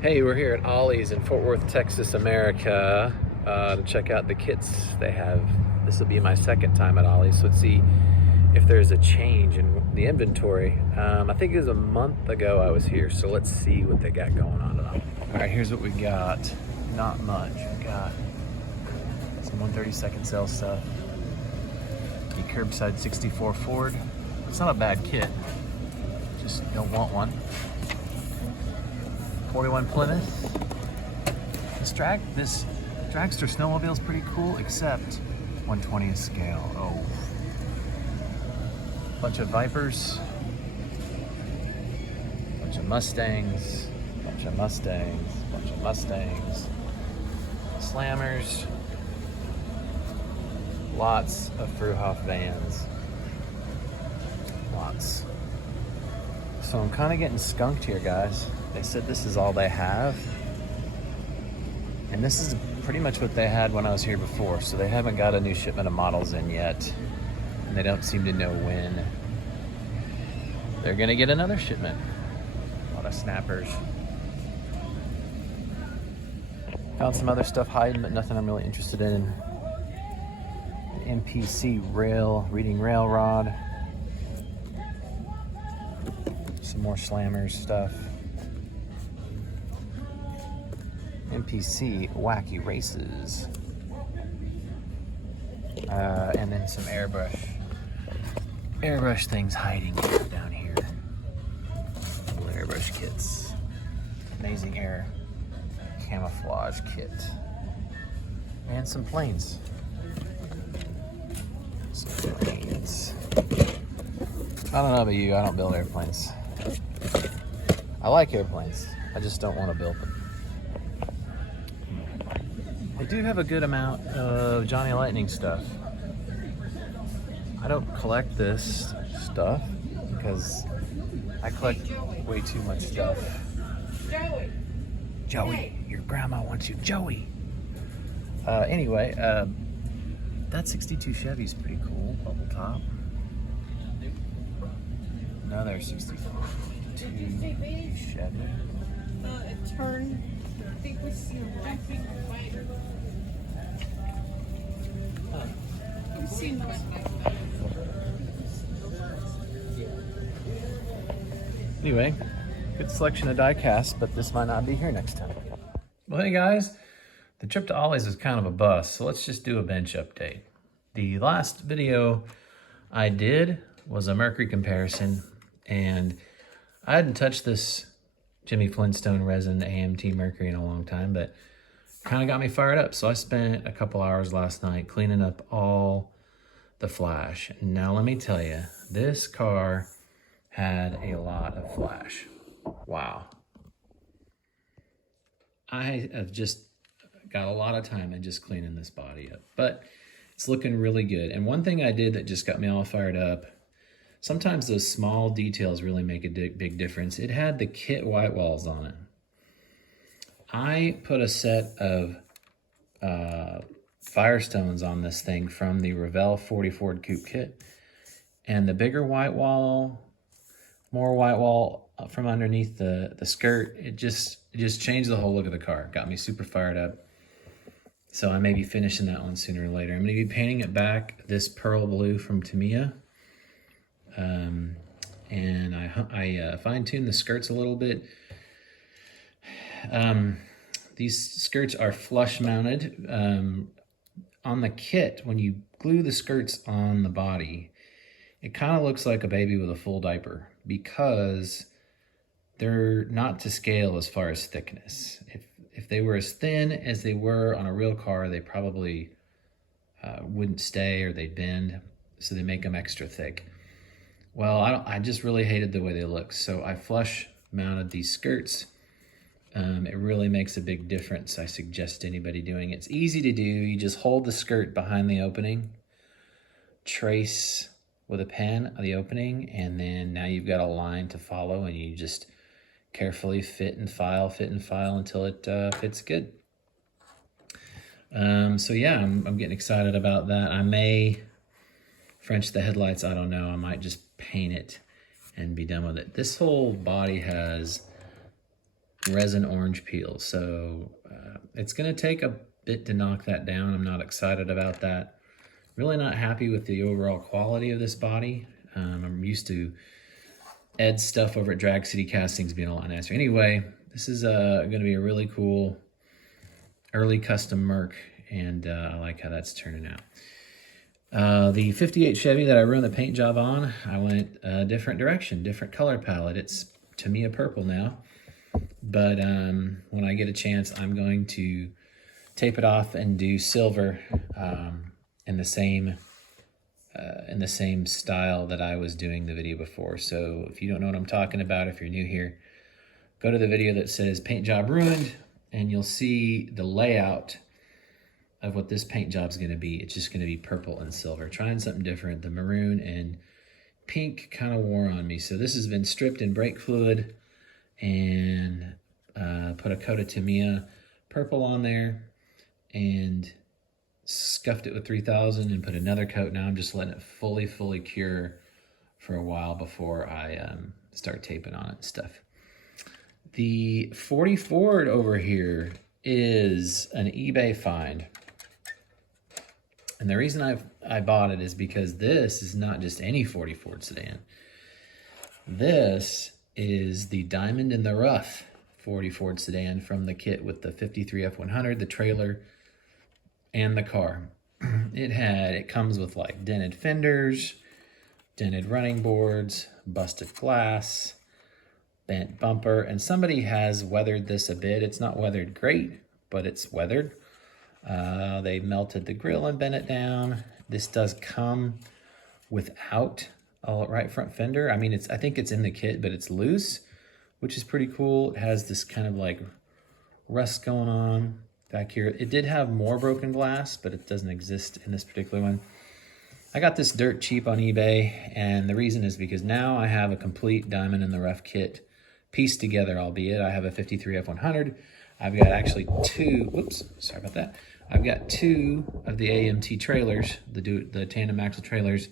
Hey, we're here at Ollie's in Fort Worth, Texas, America, to check out the kits they have. This will be my second time at Ollie's, so let's see if there's a change in the inventory. I think it was a month ago I was here, so let's see what they got going on. All right, here's what we got. Not much. We got some 132nd sale stuff. The curbside 64 Ford. It's not a bad kit, just don't want one. 41 Plymouth. This dragster snowmobile is pretty cool, except 1/20th scale. Oh. Bunch of Vipers. Bunch of Mustangs. Bunch of Mustangs. Bunch of Mustangs. Slammers. Lots of Fruhoff vans. Lots. So I'm kind of getting skunked here, guys. They said this is all they have. And this is pretty much what they had when I was here before. So they haven't got a new shipment of models in yet. And they don't seem to know when they're gonna get another shipment. A lot of snappers. Found some other stuff hiding, but nothing I'm really interested in. An MPC reading rail rod. Some more slammers stuff. MPC wacky races. And then some airbrush things hiding down here. Little airbrush kits. Amazing Air camouflage kit. And some planes. Some planes. I don't know about you, I don't build airplanes. I like airplanes, I just don't want to build them. They do have a good amount of Johnny Lightning stuff. I don't collect this stuff because I collect way too much stuff. Joey, your grandma wants you, Joey. Anyway, that 62 Chevy's pretty cool, bubble top. Another 62 Chevy. A turn. I think we see I've seen those. Anyway, good selection of die casts, but this might not be here next time. Well, hey guys, the trip to Ollie's is kind of a bust, so let's just do a bench update. The last video I did was a Mercury comparison, and I hadn't touched this Jimmy Flintstone resin AMT Mercury in a long time, but kind of got me fired up. So I spent a couple hours last night cleaning up all the flash. Now let me tell you, this car had a lot of flash. Wow. I have just got a lot of time in just cleaning this body up, but it's looking really good. And one thing I did that just got me all fired up, sometimes those small details really make a big difference. It had the kit white walls on it. I put a set of Firestones on this thing from the Revell 40 Ford Coupe kit. And the bigger white wall, more white wall from underneath the skirt, it just changed the whole look of the car. Got me super fired up. So I may be finishing that one sooner or later. I'm going to be painting it back this pearl blue from Tamiya. And I fine-tuned the skirts a little bit. These skirts are flush mounted. On the kit, when you glue the skirts on the body, it kind of looks like a baby with a full diaper because they're not to scale as far as thickness. If they were as thin as they were on a real car, they probably wouldn't stay or they'd bend, so they make them extra thick. Well, I just really hated the way they look, so I flush mounted these skirts. It really makes a big difference. I suggest anybody doing it. It's easy to do. You just hold the skirt behind the opening, trace with a pen the opening, and then now you've got a line to follow, and you just carefully fit and file until it fits good. So yeah, I'm getting excited about that. I may French the headlights, I don't know. I might just paint it and be done with it. This whole body has resin orange peel. So it's going to take a bit to knock that down. I'm not excited about that. Really not happy with the overall quality of this body. I'm used to Ed's stuff over at Drag City Castings being a lot nicer. Anyway, this is going to be a really cool early custom Merc, and I like how that's turning out. The 58 Chevy that I ruined the paint job on, I went a different direction, different color palette. It's, to me, a purple now. But when I get a chance, I'm going to tape it off and do silver in the same style that I was doing the video before. So if you don't know what I'm talking about, if you're new here, go to the video that says paint job ruined, and you'll see the layout of what this paint job's going to be. It's just going to be purple and silver. Trying something different. The maroon and pink kind of wore on me. So this has been stripped in brake fluid and put a coat of Tamiya purple on there and scuffed it with 3000 and put another coat. Now I'm just letting it fully cure for a while before I start taping on it and stuff. The 40 Ford over here is an eBay find. And the reason I bought it is because this is not just any 40 Ford sedan. This is the Diamond in the Rough 40 Ford sedan from the kit with the 53 F100, the trailer, and the car. It comes with like dented fenders, dented running boards, busted glass, bent bumper, and somebody has weathered this a bit. It's not weathered great, but it's weathered. They melted the grill and bent it down. This does come without a right front fender. I mean, I think it's in the kit, but it's loose, which is pretty cool. It has this kind of like rust going on back here. It did have more broken glass, but it doesn't exist in this particular one. I got this dirt cheap on eBay, and the reason is because now I have a complete Diamond in the Rough kit pieced together, albeit I have a 53 F100. I've got actually I've got two of the AMT trailers, the tandem axle trailers,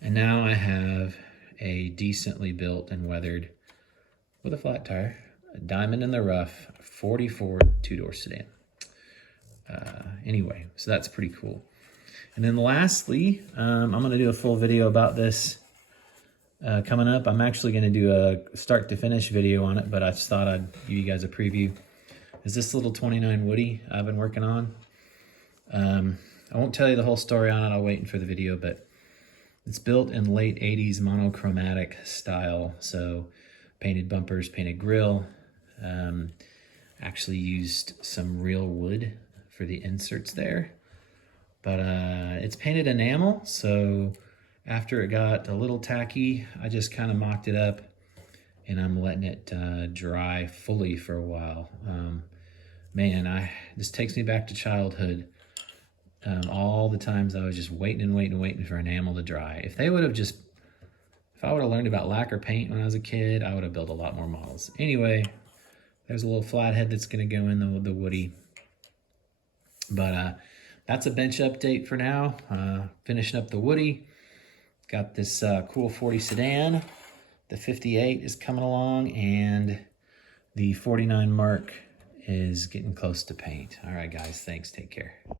and now I have a decently built and weathered, with a flat tire, a Diamond in the Rough 40 Ford two-door sedan. Anyway, so that's pretty cool. And then lastly, I'm going to do a full video about this coming up. I'm actually going to do a start to finish video on it, but I just thought I'd give you guys a preview. Is this little 29 Woody I've been working on. I won't tell you the whole story on it. I'll wait for the video, but it's built in late 80s monochromatic style. So painted bumpers, painted grill, actually used some real wood for the inserts there. But it's painted enamel, so after it got a little tacky, I just kind of mocked it up, and I'm letting it dry fully for a while. Man, this takes me back to childhood. All the times I was just waiting for enamel to dry. If I would have learned about lacquer paint when I was a kid, I would have built a lot more models. Anyway, there's a little flathead that's going to go in the Woody. But that's a bench update for now. Finishing up the Woody. Got this cool 40 sedan. The 58 is coming along, and the 49 Merc is getting close to paint. All right, guys, thanks. Take care.